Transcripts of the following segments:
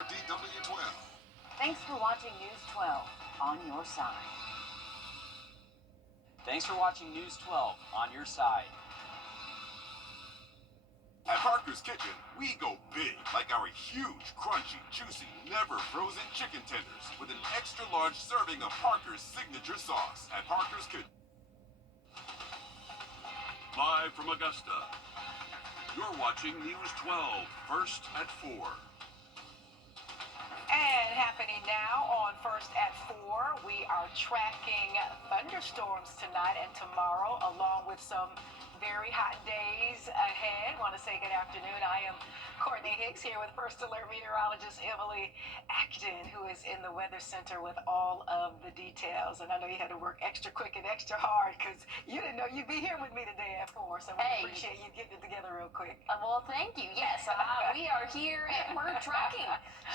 Wrdw. Thanks for watching News 12 on your side. Thanks for watching News 12 on your side. At Parker's Kitchen, we go big, like our huge, crunchy, juicy, never frozen chicken tenders with an extra large serving of Parker's signature sauce. At Parker's Kitchen. Live from Augusta, you're watching News 12, first at 4. And happening now on First at 4, we are tracking thunderstorms tonight and tomorrow, along with some very hot days ahead. Want to say good afternoon. I am Courtney Hicks here with First Alert meteorologist Emily Acton, who is in the Weather Center with all of the details. And I know you had to work extra quick and extra hard because you didn't know you'd be here with me today at 4. So we appreciate you getting it together real quick. Well, thank you. Yes, we are here and we're tracking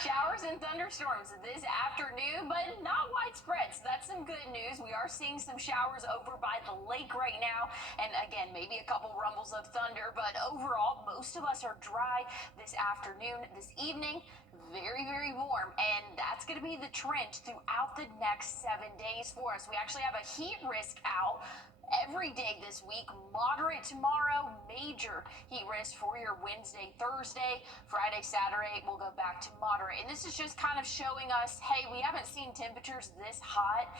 showers and thunderstorms this afternoon, but not widespread. So that's some good news. We are seeing some showers over by the lake right now. And again, maybe a couple rumbles of thunder, but overall, most of us are dry this afternoon, this evening. Very, very warm, and that's going to be the trend throughout the next 7 days for us. We actually have a heat risk out every day this week. Moderate tomorrow, major heat risk for your Wednesday, Thursday, Friday, Saturday. We'll go back to moderate. And this is just kind of showing us, hey, we haven't seen temperatures this hot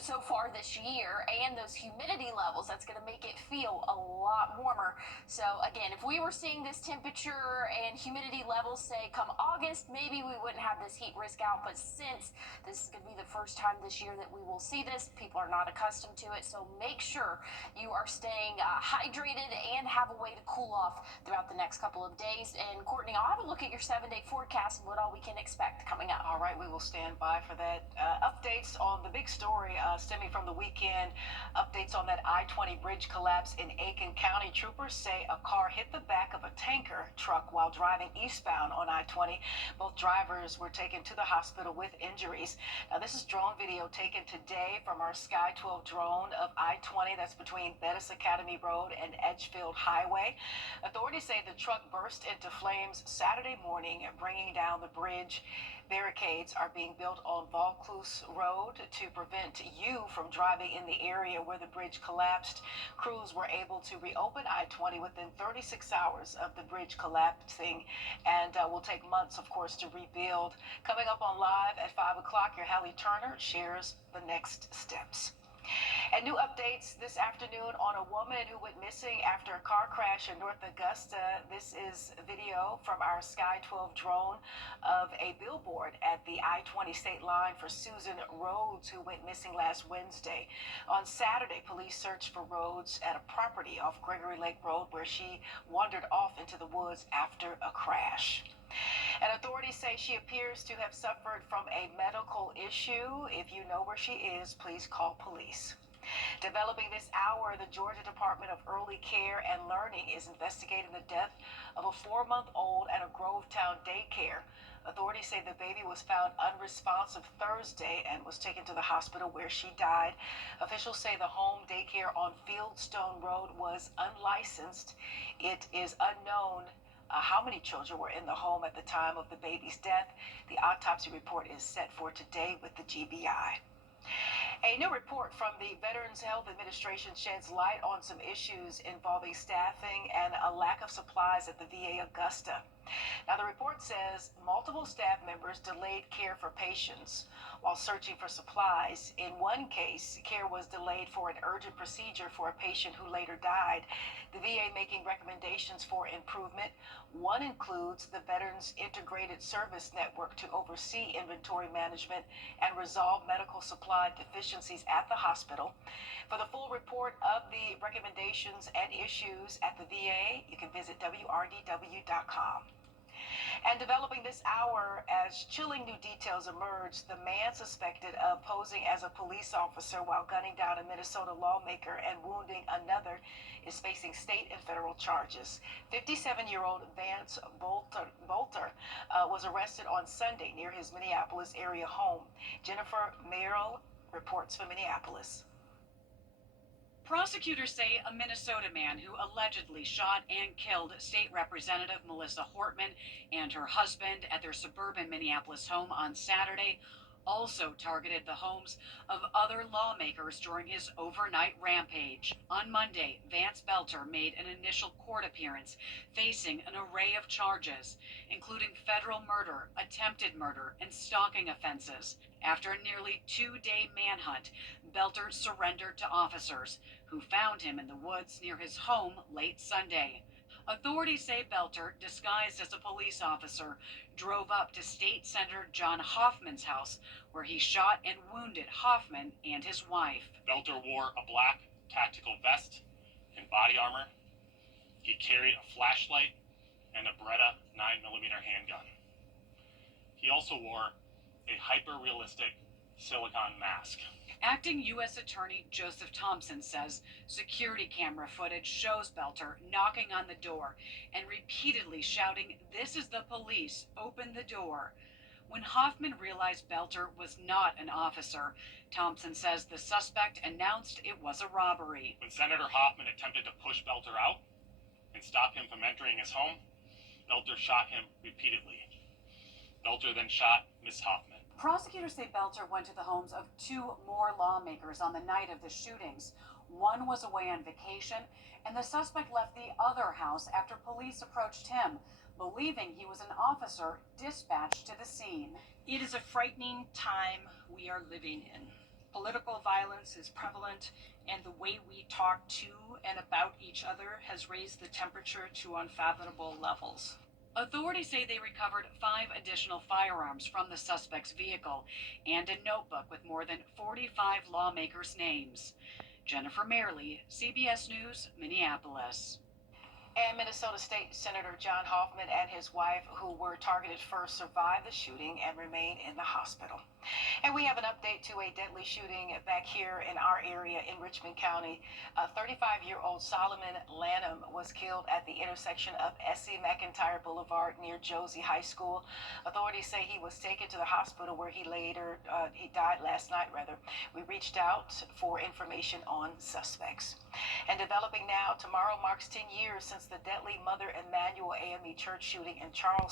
so far this year, and those humidity levels, that's going to make it feel a lot warmer. So again, if we were seeing this temperature and humidity levels, say come August, maybe we wouldn't have this heat risk out, but since this is going to be the first time this year that we will see this, people are not accustomed to it, so make sure you are staying hydrated and have a way to cool off throughout the next couple of days. And Courtney, I'll have a look at your 7-day forecast and what all we can expect coming up. All right, we will stand by for that. Updates on the big story stemming from the weekend. Updates on that I-20 bridge collapse in Aiken County. Troopers say a car hit the back of a tanker truck while driving eastbound on I-20. Both drivers were taken to the hospital with injuries. Now, this is drone video taken today from our Sky 12 drone of I-20. That's between Bettis Academy Road and Edgefield Highway. Authorities say the truck burst into flames Saturday morning, bringing down the bridge. Barricades are being built on Vaucluse Road to prevent you from driving in the area where the bridge collapsed. Crews were able to reopen I-20 within 36 hours of the bridge collapsing, and will take months, of course, to rebuild. Coming up on Live at 5 o'clock, your Hallie Turner shares the next steps. And new updates this afternoon on a woman who went missing after a car crash in North Augusta. This is video from our Sky 12 drone of a billboard at the I-20 state line for Susan Rhodes, who went missing last Wednesday. On Saturday, police searched for Rhodes at a property off Gregory Lake Road where she wandered off into the woods after a crash. And authorities say she appears to have suffered from a medical issue. If you know where she is, please call police. Developing this hour, the Georgia Department of Early Care and Learning is investigating the death of a 4-month-old at a Grovetown daycare. Authorities say the baby was found unresponsive Thursday and was taken to the hospital where she died. Officials say the home daycare on Fieldstone Road was unlicensed. It is unknown how many children were in the home at the time of the baby's death. The autopsy report is set for today with the GBI. A new report from the Veterans Health Administration sheds light on some issues involving staffing and a lack of supplies at the VA Augusta. Now, the report says multiple staff members delayed care for patients while searching for supplies. In one case, care was delayed for an urgent procedure for a patient who later died. The VA making recommendations for improvement. One includes the Veterans Integrated Service Network to oversee inventory management and resolve medical supply deficiencies at the hospital. For the full report of the recommendations and issues at the VA, you can visit wrdw.com. And developing this hour, as chilling new details emerge, the man suspected of posing as a police officer while gunning down a Minnesota lawmaker and wounding another is facing state and federal charges. 57-year-old Vance Bolter was arrested on Sunday near his Minneapolis area home. Jennifer Merrill reports from Minneapolis. Prosecutors say a Minnesota man who allegedly shot and killed State Representative Melissa Hortman and her husband at their suburban Minneapolis home on Saturday also targeted the homes of other lawmakers during his overnight rampage. On Monday, Vance Belter made an initial court appearance facing an array of charges, including federal murder, attempted murder, and stalking offenses. After a nearly two-day manhunt, Belter surrendered to officers who found him in the woods near his home late Sunday. Authorities say Belter, disguised as a police officer, drove up to State Senator John Hoffman's house, where he shot and wounded Hoffman and his wife. Belter wore a black tactical vest and body armor. He carried a flashlight and a Beretta 9mm handgun. He also wore a hyper-realistic silicone mask. Acting U.S. Attorney Joseph Thompson says security camera footage shows Belter knocking on the door and repeatedly shouting, "This is the police, open the door." When Hoffman realized Belter was not an officer, Thompson says the suspect announced it was a robbery. When Senator Hoffman attempted to push Belter out and stop him from entering his home, Belter shot him repeatedly. Belter then shot Miss Hoffman. Prosecutors say Belter went to the homes of two more lawmakers on the night of the shootings. One was away on vacation, and the suspect left the other house after police approached him, believing he was an officer dispatched to the scene. It is a frightening time we are living in. Political violence is prevalent, and the way we talk to and about each other has raised the temperature to unfathomable levels. Authorities say they recovered 5 additional firearms from the suspect's vehicle and a notebook with more than 45 lawmakers' names. Jennifer Merrily, CBS News, Minneapolis. And Minnesota State Senator John Hoffman and his wife, who were targeted first, survived the shooting and remain in the hospital. And we have an update to a deadly shooting back here in our area in Richmond County. A 35-year-old Solomon Lanham was killed at the intersection of S.C. McIntyre Boulevard near Josie High School. Authorities say he was taken to the hospital where he died last night, rather. We reached out for information on suspects. And developing now, tomorrow marks 10 years since the deadly Mother Emanuel AME church shooting in Charleston.